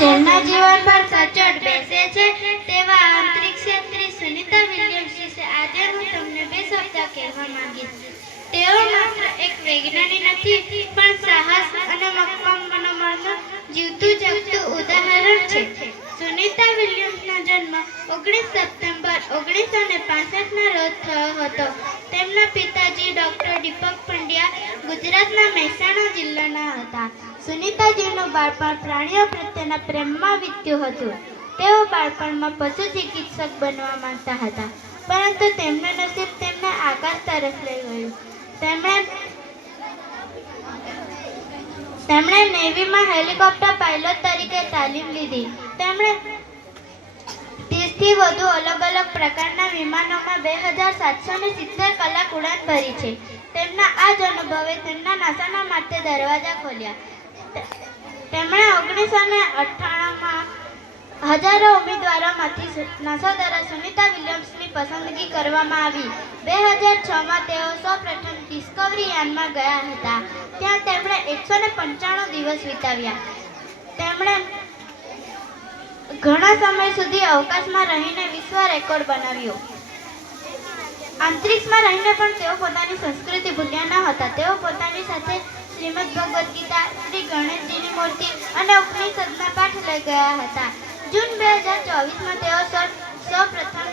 જેલના જીવન પર સચોટ બેસે છે તેવા અંતરિક્ષ યાત્રી સુનિતા વિલિયમ્સ વિશે આજે હું તમને બે શબ્દ કહેવા માંગીશ. તેઓ માત્ર એક વૈજ્ઞાનિક નથી પણ સાહસ અને મક્કમ મનોબળનું જીવતું જાગતું ઉદાહરણ છે. સુનિતા વિલિયમ્સનો જન્મ 19 સપ્ટેમ્બર 1965ના રોજ થયો હતો. તેમના પિતાજી ડોક્ટર દીપક પંડ્યા ગુજરાતના મહેસાણા જિલ્લાના હતા. સુનિતાજીનું બાળપણ પ્રાણીઓ પ્રત્યેના પ્રેમમાં વીત્યું હતું. તેઓ બાળપણમાં પશુ ચિકિત્સક બનવા માંગતા હતા, પરંતુ તેમનું નસીબ તેમને આકાશ તરફ લઈ ગયું. તેમણે નેવીમાં હેલિકોપ્ટર પાયલોટ તરીકે તાલીમ લીધી. તેમણે 30થી વધુ અલગ અલગ પ્રકારના વિમાનોમાં 2770 કલાક ઉડાન ભરી છે. તેમના આ જ અનુભવે તેમના નાસાના માટે દરવાજા ખોલ્યા. તેમણે 1998માં હજારો ઉમેદવારોમાંથી નાસા દ્વારા સુનિતા વિલિયમ્સની પસંદગી કરવામાં આવી. 2006માં તેઓ સૌપ્રથમ ડિસ્કવરી યાનમાં ગયા હતા. ત્યાં તેમણે 195 દિવસ વિતાવ્યા. તેમણે ઘણા સમય સુધી અવકાશમાં રહીને વિશ્વ રેકોર્ડ બનાવ્યો. અંતરિક્ષમાં રહીને પણ તેઓ પોતાની સંસ્કૃતિ ભૂલ્યા ન હતા. તેઓ પોતાની સાથે શ્રીમદ ભગવદ્ ગીતા, શ્રી ગણેશજીની મૂર્તિ અને ઉપનિષદના પાઠ લઈ ગયા હતા. જૂન 2024માં તેઓ સૌપ્રથમ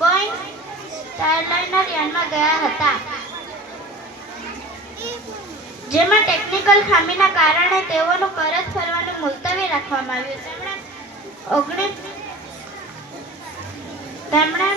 બોઈંગ સ્ટારલાઇનર યાનમાં ગયા હતા, જેમાં ટેકનિકલ ખામીના કારણે તેઓનું પરત ફરવાનું મુલતવી રાખવામાં આવ્યું. તેમણે